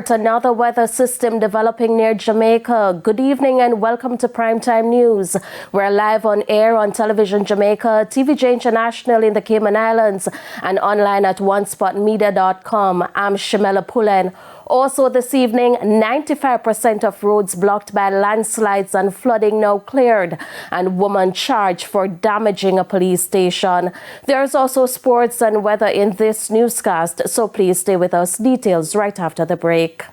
report another weather system developing near Jamaica. Good evening and welcome to Primetime News. We're live on air on Television Jamaica, TVJ International in the Cayman Islands, and online at onespotmedia.com. I'm Shamela Pullen. Also this evening, 95% of roads blocked by landslides and flooding now cleared, and woman charged for damaging a police station. There's also sports and weather in this newscast, so please stay with us. Details right after the break.